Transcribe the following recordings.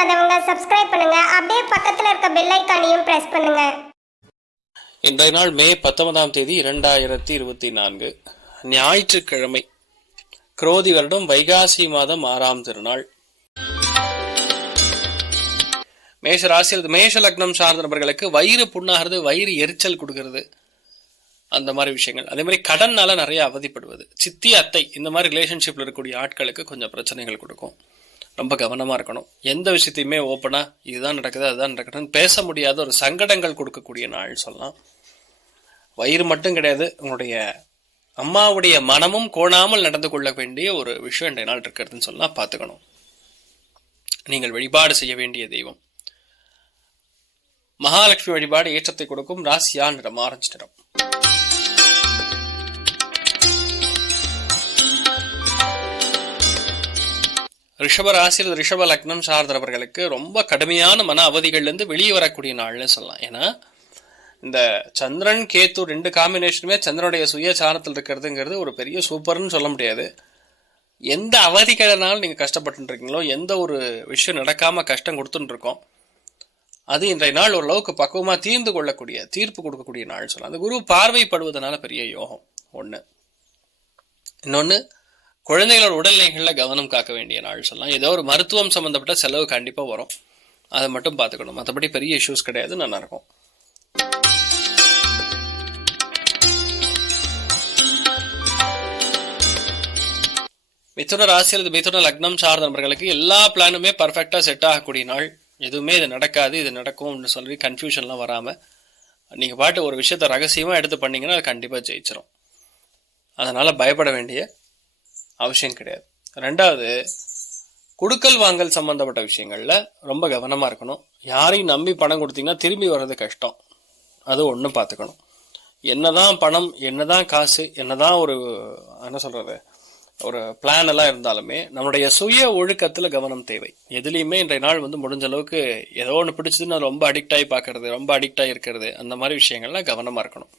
பண்ணாதவங்க சப்ஸ்கிரைப் பண்ணுங்க. அப்படியே பக்கத்துல இருக்க பெல் ஐக்கானையும் பிரஸ் பண்ணுங்க. இன்றைய நாள் மே பத்தொன்பதாம் தேதி இரண்டாயிரத்தி இருபத்தி நான்கு. ஞாயிற்றுக்கிழமை. குரோதி வருடம் வைகாசி மாதம் ஆறாம் திருநாள். மேஷ ராசியில் மேஷ லக்னம் சார்ந்த நபர்களுக்கு வயிறு புண்ணாகிறது வயிறு எரிச்சல் கொடுக்கறது. அந்த மாதிரி விஷயங்கள். அதே மாதிரி கடன்னால நிறைய அவதிப்படுவது. சித்தி அத்தை இந்த மாதிரி ரிலேஷன்ஷிப்ல இருக்கக்கூடிய ஆட்களுக்கு கொஞ்சம் பிரச்சனைகள் கொடுக்கும். ரொம்ப கவனமாக இருக்கணும். எந்த விஷயத்தையுமே ஓப்பனாக இதுதான் நடக்குது அதுதான் நடக்குதுன்னு பேச முடியாத ஒரு சங்கடங்கள் கொடுக்கக்கூடிய நாள் சொல்லலாம். வயிறு மட்டும் கிடையாது உங்களுடைய அம்மாவுடைய மனமும் கோணாமல் நடந்து கொள்ள வேண்டிய ஒரு விஷயம் இன்றைய நாள் இருக்கிறதுன்னு சொல்லலாம். பார்த்துக்கணும். நீங்கள் வழிபாடு செய்ய வேண்டிய தெய்வம். மகாலட்சுமி வழிபாடு ஏற்றத்தை கொடுக்கும் ராசியா நிறம் ஆரஞ்சு நிறம். ரிஷபராசியில் ரிஷப லக்னம் சார்ந்தவர்களுக்கு ரொம்ப கடுமையான மன அவதிகள்லேருந்து வெளியே வரக்கூடிய நாள்னு சொல்லலாம். ஏன்னா இந்த சந்திரன் கேத்து ரெண்டு காம்பினேஷனுமே சந்திரனுடைய சுய சாரத்தில் இருக்கிறதுங்கிறது ஒரு பெரிய சூப்பர்னு சொல்ல முடியாது. எந்த அவதிகளினாலும் நீங்கள் கஷ்டப்பட்டு இருக்கீங்களோ எந்த ஒரு விஷயம் நடக்காமல் கஷ்டம் கொடுத்துட்டுருக்கோம் அது இன்றைய நாள் ஓரளவுக்கு பக்குவமாக தீர்ந்து கொள்ளக்கூடிய தீர்ப்பு கொடுக்கக்கூடிய நாள் சொல்லலாம். அந்த குரு பார்வைப்படுவதனால பெரிய யோகம். ஒன்று இன்னொன்று குழந்தைகளோட உடல்நிலைகளில் கவனம் காக்க வேண்டிய நாள் சொல்லலாம். ஏதோ ஒரு மருத்துவம் சம்மந்தப்பட்ட செலவு கண்டிப்பாக வரும். அதை மட்டும் பார்த்துக்கணும். மற்றபடி பெரிய இஷ்யூஸ் கிடையாது. நல்லா இருக்கும். மிதுன ராசி அல்லது மிதுன லக்னம் சார்ந்த நபர்களுக்கு எல்லா பிளானுமே பர்ஃபெக்டாக செட் ஆகக்கூடிய நாள். எதுவுமே இது நடக்காது இது நடக்கும்னு சொல்லி கன்ஃபியூஷன்லாம் வராமல் நீங்கள் பாட்டு ஒரு விஷயத்த ரகசியமாக எடுத்து பண்ணிங்கன்னா அது கண்டிப்பாக ஜெயிச்சிடும் அதனால் பயப்பட வேண்டிய அவசியம் கிடையாது. ரெண்டாவது கொடுக்கல் வாங்கல் சம்பந்தப்பட்ட விஷயங்களில் ரொம்ப கவனமாக இருக்கணும். யாரையும் நம்பி பணம் கொடுத்தீங்கன்னா திரும்பி வர்றது கஷ்டம். அது ஒன்று பார்த்துக்கணும் என்னதான் பணம் என்னதான் காசு என்னதான் ஒரு என்ன சொல்றது ஒரு பிளான் எல்லாம் இருந்தாலுமே நம்மளுடைய சுய ஒழுக்கத்தில் கவனம் தேவை. எதுலேயுமே இன்றைய நாள் வந்து முடிஞ்ச அளவுக்கு ஏதோ ஒன்று பிடிச்சதுன்னு ரொம்ப அடிக்ட் ஆகி பார்க்கறது ரொம்ப அடிக்ட் ஆகி இருக்கிறது அந்த மாதிரி விஷயங்கள்லாம் கவனமாக இருக்கணும்.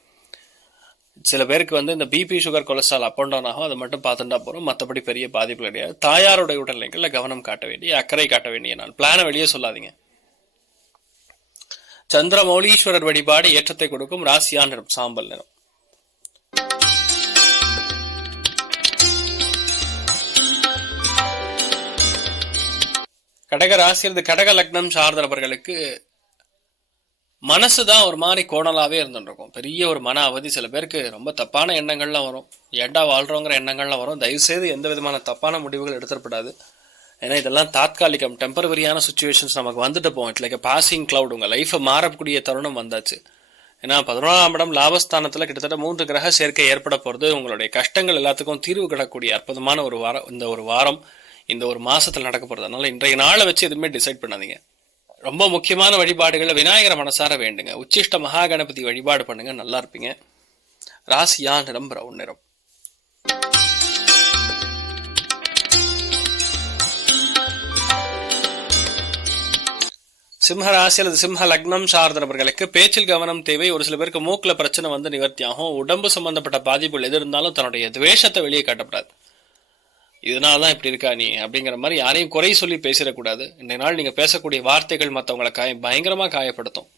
சில பேருக்கு வந்து இந்த BP sugar cholesterol up and down ஆகும். அதை மட்டும் பார்த்துட்டா போகிறோம் மற்றபடி பெரிய பாதிப்பு கிடையாது. தாயாருடைய உடல்நிலைகளில் கவனம் காட்ட வேண்டிய அக்கறை காட்ட வேண்டிய நாள். பிளானை வெளியே சொல்லாதீங்க. சந்திரமௌலீஸ்வரர் வழிபாடு ஏற்றத்தை கொடுக்கும் ராசியா நிறம் சாம்பல் நிறம். கடக ராசியிலிருந்து கடக லக்னம் சார்ந்த நபர்களுக்கு மனசு தான் ஒரு மாதிரி கோணலாகவே இருந்துருக்கும் பெரிய ஒரு மன அவதி சில பேருக்கு ரொம்ப தப்பான எண்ணங்கள்லாம் வரும். ஏண்டா வாழ்றோங்கிற எண்ணங்கள்லாம் வரும். தயவுசெய்து எந்த விதமான தப்பான முடிவுகள் எடுத்துடப்படாது. ஏன்னா இதெல்லாம் தாத்காலிகம் டெம்பரவரியான சுச்சுவேஷன்ஸ் நமக்கு வந்துட்டு போகும். இட்ஸ் லைக் பாசிங் கிளவுட் உங்கள் லைஃப்பை மாறக்கூடிய தருணம் வந்தாச்சு. ஏன்னா பதினோராம் இடம் லாபஸ்தானத்தில் கிட்டத்தட்ட மூன்று கிரக சேர்க்கை ஏற்பட போகிறது உங்களுடைய கஷ்டங்கள் எல்லாத்துக்கும் தீர்வு கிடக்கூடிய அற்புதமான ஒரு வாரம் இந்த ஒரு வாரம் இந்த ஒரு மாதத்தில் நடக்க போகிறது அதனால் இன்றைய நாளை வச்சு எதுவுமே டிசைட் பண்ணாதீங்க. ரொம்ப முக்கியமான வழிபாடுகளை விநாயகரை மனசார வேண்டுங்க. உச்சிஷ்ட மகா கணபதி வழிபாடு பண்ணுங்க நல்லா இருப்பீங்க. ராசியா நிறம் பிரவுன் நிறம். சிம்ம ராசி அல்லது சிம்ம லக்னம் சார்ந்த நபர்களுக்கு பேச்சில் கவனம் தேவை. ஒரு சில பேருக்கு மூக்கில் பிரச்சனை வந்து நிவர்த்தியாகும். உடம்பு சம்பந்தப்பட்ட பாதிப்புகள் எது இருந்தாலும் தன்னுடைய துவேஷத்தை வெளியே காட்டப்படாது. இதனால தான் இப்படி இருக்கா நீ? அப்படிங்கிற மாதிரி யாரையும் குறை சொல்லி பேசிடக்கூடாது. இன்றைய நாள் நீங்கள் பேசக்கூடிய வார்த்தைகள் மற்றவங்களை காய பயங்கரமாக காயப்படுத்தும்.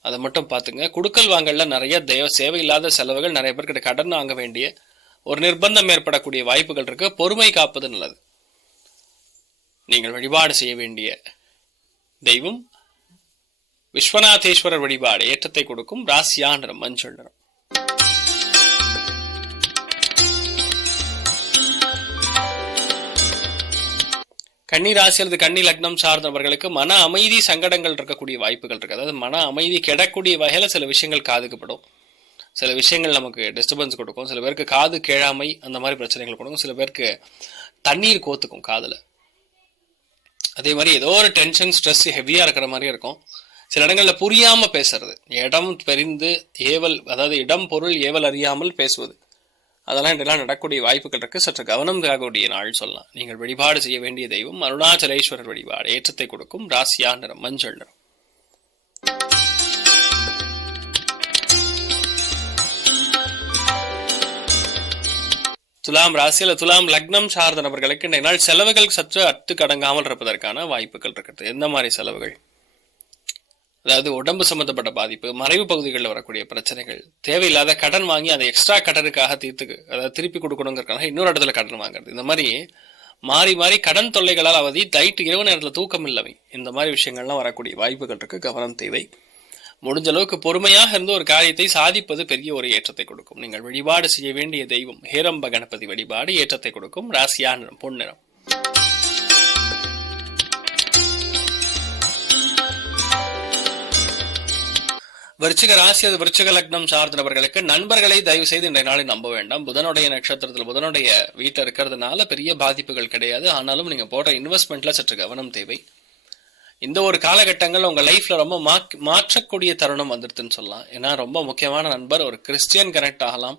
அதை மட்டும் பார்த்துங்க. குடுக்கல் வாங்கல நிறைய தேவ சேவையில்லாத செலவுகள் நிறைய பேர்கிட்ட கடன் வாங்க வேண்டிய ஒரு நிர்பந்தம் ஏற்படக்கூடிய வாய்ப்புகள் இருக்கு. பொறுமை காப்பது நல்லது. நீங்கள் வழிபாடு செய்ய வேண்டிய தெய்வம் விஸ்வநாதேஸ்வரர் வழிபாடு ஏற்றத்தை கொடுக்கும். ராசியா நிறம் மஞ்சள் நிறம். கன்னி ராசி அல்லது கன்னி லக்னம் சார்ந்தவர்களுக்கு மன அமைதி சங்கடங்கள் இருக்கக்கூடிய வாய்ப்புகள் இருக்கு. அதாவது மன அமைதி கிடக்கூடிய வகையில் சில விஷயங்கள் காதுக்குப்படும். சில விஷயங்கள் நமக்கு டிஸ்டர்பன்ஸ் கொடுக்கும். சில பேருக்கு காது கேழாமை அந்த மாதிரி பிரச்சனைகள் கொடுக்கும். சில பேருக்கு தண்ணீர் கோத்துக்கும் காதில். அதே மாதிரி ஏதோ ஒரு டென்ஷன் ஸ்ட்ரெஸ் ஹெவியாக இருக்கிற மாதிரி இருக்கும். சில இடங்களில் புரியாமல் பேசுறது. இடம் தெரிந்து ஏவல் அதாவது இடம் பொருள் ஏவல் அறியாமல் பேசுவது. அதெல்லாம் இதெல்லாம் நடக்கக்கூடிய வாய்ப்புகள் இருக்கு. சற்று கவனம் ஆகக்கூடிய நாள் சொல்லலாம். நீங்கள் வழிபாடு செய்ய வேண்டிய தெய்வம் அருணாச்சலேஸ்வரர் வழிபாடு. ஏற்றத்தை கொடுக்கும் ராசியா நிறம் மஞ்சள் நிறம். துலாம் ராசியில் துலாம் லக்னம் சார்ந்த நபர்களுக்கு இன்றைய நாள் செலவுகள் சற்று அத்து கடங்காமல் இருப்பதற்கான வாய்ப்புகள் இருக்கிறது எந்த மாதிரி செலவுகள்? அதாவது உடம்பு சம்பந்தப்பட்ட பாதிப்பு மறைவு பகுதிகளில் வரக்கூடிய பிரச்சனைகள் தேவையில்லாத கடன் வாங்கி அதை எக்ஸ்ட்ரா கடனுக்காக தீர்த்து அதாவது திருப்பி கொடுக்கணுங்கிறக்காக இன்னொரு இடத்துல கடன் வாங்குறது. இந்த மாதிரி மாறி மாறி கடன் தொல்லைகளால் அவதி டைட்டு இரவு நேரத்தில் தூக்கம் இல்லவை. இந்த மாதிரி விஷயங்கள்லாம் வரக்கூடிய வாய்ப்புகள் இருக்கு. கவனம் தேவை. முடிஞ்ச அளவுக்கு பொறுமையாக இருந்து ஒரு காரியத்தை சாதிப்பது பெரிய ஒரு ஏற்றத்தை கொடுக்கும். நீங்கள் வழிபாடு செய்ய வேண்டிய தெய்வம் ஹேரம்ப கணபதி வழிபாடு ஏற்றத்தை கொடுக்கும். ராசியா நிறம் பொன்னிறம் விருச்சிக ராசி அது விருச்சிக லக்னம் சார்ந்த நபர்களுக்கு நண்பர்களை தயவு செய்து இன்றைய நாளில் நம்ப வேண்டாம். புதனுடைய நட்சத்திரத்தில் புதனுடைய வீட்டில் இருக்கிறதுனால பெரிய பாதிப்புகள் கிடையாது. ஆனாலும் நீங்க போடுற இன்வெஸ்ட்மெண்ட்ல சற்று கவனம் தேவை. இந்த ஒரு காலகட்டங்கள் உங்க லைஃப்ல ரொம்ப மாற்றக்கூடிய தருணம் வந்துருதுன்னு சொல்லலாம். ஏன்னா ரொம்ப முக்கியமான நண்பர் ஒரு கிறிஸ்டியன் கனெக்ட் ஆகலாம்.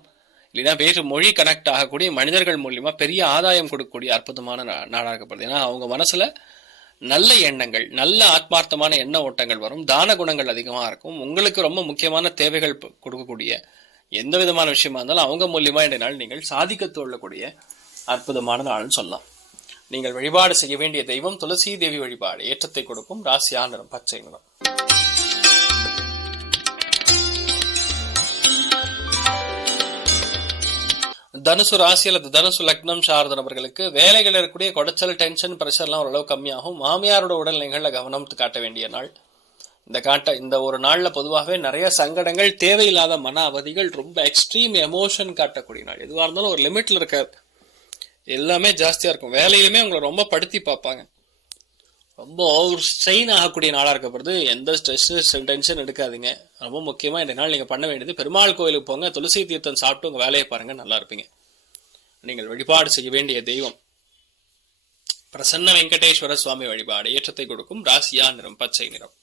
இல்லைன்னா வேறு மொழி கனெக்ட் ஆகக்கூடிய மனிதர்கள் மூலியமா பெரிய ஆதாயம் கொடுக்கக்கூடிய அற்புதமான நாடாகப்படுது ஏன்னா அவங்க மனசுல நல்ல எண்ணங்கள் நல்ல ஆத்மார்த்தமான எண்ண ஓட்டங்கள் வரும். தான குணங்கள் அதிகமாக இருக்கும். உங்களுக்கு ரொம்ப முக்கியமான தேவைகள் கொடுக்கக்கூடிய எந்த விதமான விஷயமா இருந்தாலும் அவங்க மூலியமா இந்த நாள் நீங்கள் சாதிக்க தோழக்கூடிய அற்புதமான நாள்னு சொல்லலாம். நீங்கள் வழிபாடு செய்ய வேண்டிய தெய்வம் துளசி தேவி வழிபாடு. ஏற்றத்தை கொடுக்கும். ராசியா பச்சை நிறம். தனுசு ராசி அல்லது தனுசு லக்னம் சார்ந்த நபர்களுக்கு வேலைகள் இருக்கக்கூடிய குடைச்சல் டென்ஷன் ப்ரெஷர்லாம் ஓரளவு கம்மியாகும். மாமியாரோட உடல்நிலைகளில் கவனம் காட்ட வேண்டிய நாள். இந்த காட்ட இந்த ஒரு நாளில் பொதுவாகவே நிறைய சங்கடங்கள் தேவையில்லாத மன அவதிகள் ரொம்ப எக்ஸ்ட்ரீம் எமோஷன் காட்டக்கூடிய நாள். எதுவாக இருந்தாலும் ஒரு லிமிட்ல இருக்காது எல்லாமே ஜாஸ்தியாக இருக்கும். வேலையிலுமே உங்களை ரொம்ப படுத்தி பார்ப்பாங்க. ரொம்ப ஓவர் ஸ்ட்ரெயின் ஆகக்கூடிய நாளாக இருக்கப்படுது எந்த ஸ்ட்ரெஸ்ஸு டென்ஷன் எடுக்காதீங்க. ரொம்ப முக்கியமாக இந்த நாள் நீங்கள் பண்ண வேண்டியது பெருமாள் கோயிலுக்கு போங்க துளசி தீர்த்தம் சாப்பிட்டு உங்கள் வேலையை பாருங்கள் நல்லா இருப்பீங்க. நீங்கள் வழிபாடு செய்ய வேண்டிய தெய்வம். பிரசன்ன வெங்கடேஸ்வர சுவாமி வழிபாடு ஏற்றத்தை கொடுக்கும் ராசியா நிறம் பச்சை நிறம்.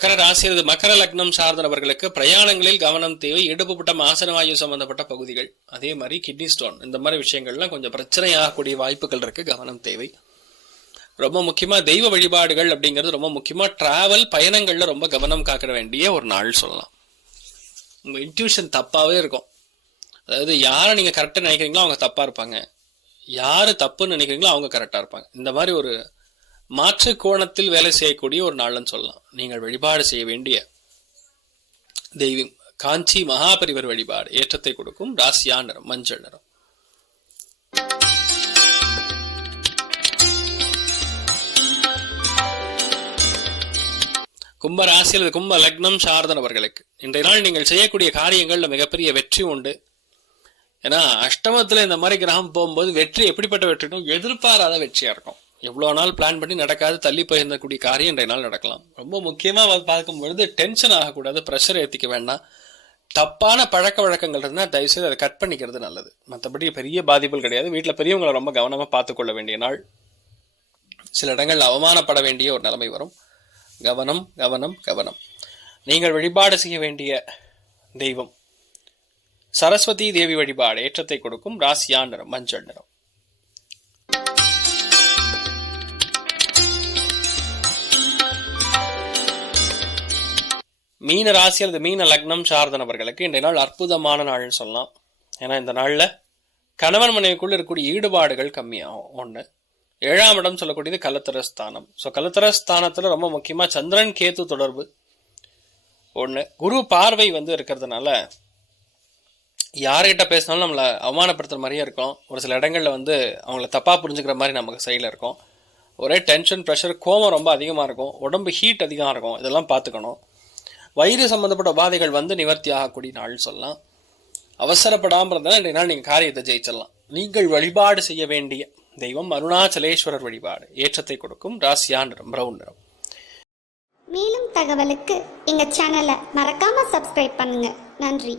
மகர ராசி அல்லது மகர லக்னம் சார்ந்தவர்களுக்கு பிரயாணங்களில் கவனம் தேவை இடுப்புப்பட்ட ஆசனவாயு சம்பந்தப்பட்ட பகுதிகள் அதே மாதிரி கிட்னி ஸ்டோன் இந்த மாதிரி விஷயங்கள்லாம் கொஞ்சம் பிரச்சனை ஆகக்கூடிய வாய்ப்புகள் இருக்கு கவனம் தேவை. ரொம்ப முக்கியமா தெய்வ வழிபாடுகள் அப்படிங்கிறது ரொம்ப முக்கியமா டிராவல் பயணங்கள்ல ரொம்ப கவனம் காக்கிற வேண்டிய ஒரு நாள் சொல்லலாம். உங்க இன்ட்யூஷன் தப்பாவே இருக்கும். அதாவது யாரை நீங்க கரெக்டா நினைக்கிறீங்களோ அவங்க தப்பா இருப்பாங்க. யாரு தப்புன்னு நினைக்கிறீங்களோ அவங்க கரெக்டா இருப்பாங்க. இந்த மாதிரி ஒரு மாற்று கோணத்தில் வேலை செய்யக்கூடிய ஒரு நாள்னு சொல்லலாம். நீங்கள் வழிபாடு செய்ய வேண்டிய தெய்வம் காஞ்சி மகாபரிவர் வழிபாடு ஏற்றத்தை கொடுக்கும் ராசியா நிறம் மஞ்சள் நிறம். கும்ப ராசியில் கும்ப லக்னம் சார்ந்தனவர்களுக்கு இன்றைய நாள் நீங்கள் செய்யக்கூடிய காரியங்களில் மிகப்பெரிய வெற்றி உண்டு. ஏன்னா அஷ்டமத்தில் இந்த மாதிரி கிரகம் போகும்போது வெற்றி எப்படிப்பட்ட வெற்றினும் எதிர்பாராத வெற்றியாக இருக்கும். எவ்வளோ நாள் பிளான் பண்ணி நடக்காது தள்ளி போயிருந்தக்கூடிய காரியம் இன்றைய நாள் நடக்கலாம். ரொம்ப முக்கியமாக பார்க்கும் பொழுது டென்ஷன் ஆகக்கூடாது ப்ரெஷர் ஏற்றிக்க வேண்டாம். தப்பான பழக்க வழக்கங்கள் இருந்தால் தயவுசெய்து அதை கட் பண்ணிக்கிறது நல்லது. மற்றபடி பெரிய பாதிப்புகள் கிடையாது. வீட்டில் பெரியவங்களை ரொம்ப கவனமாக பார்த்துக்கொள்ள வேண்டிய நாள். சில இடங்கள் அவமானப்பட வேண்டிய ஒரு நிலைமை வரும். கவனம் கவனம் கவனம். நீங்கள் வழிபாடு செய்ய வேண்டிய தெய்வம். சரஸ்வதி தேவி வழிபாடு ஏற்றத்தை கொடுக்கும். ராசியா நிறம் மஞ்சள் நிறம். மீன ராசி அல்லது மீன லக்னம் சார்ந்த நபர்களுக்கு இன்றைய நாள் அற்புதமான நாள்னு சொல்லலாம். ஏன்னா இந்த நாளில் கணவன் மனைவிக்குள்ள இருக்கக்கூடிய ஈடுபாடுகள் கம்மியாகும். ஒன்று ஏழாம் இடம் சொல்லக்கூடியது கலத்திரஸ்தானம். ஸோ கலத்திரஸ்தானத்தில் ரொம்ப முக்கியமாக சந்திரன் கேத்து தொடர்பு. ஒன்று குரு பார்வை வந்து இருக்கிறதுனால யார்கிட்ட பேசினாலும் நம்மளை அவமானப்படுத்துகிற மாதிரியே இருக்கும். ஒரு சில இடங்களில் வந்து அவங்கள தப்பாக புரிஞ்சுக்கிற மாதிரி நமக்கு சைடில் இருக்கும். ஒரே டென்ஷன் ப்ரெஷர் கோபம் ரொம்ப அதிகமாக இருக்கும். உடம்பு ஹீட் அதிகமாக இருக்கும். இதெல்லாம் பார்த்துக்கணும். வயிறு சம்பந்தப்பட்ட உபாதைகள் வந்து நிவர்த்தி ஆகக்கூடிய நாள் சொல்லலாம். அவசரப்படாமல் இருந்தால் இன்றைய நாள் நீங்கள் காரியத்தை ஜெயிச்சிடலாம். நீங்கள் வழிபாடு செய்ய வேண்டிய தெய்வம் அருணாச்சலேஸ்வரர் வழிபாடு. ஏற்றத்தை கொடுக்கும் ராசியா நிறம் பிரவுன் நிறம். மேலும் தகவலுக்கு எங்க சேனலை மறக்காம சப்ஸ்கிரைப் பண்ணுங்க. நன்றி.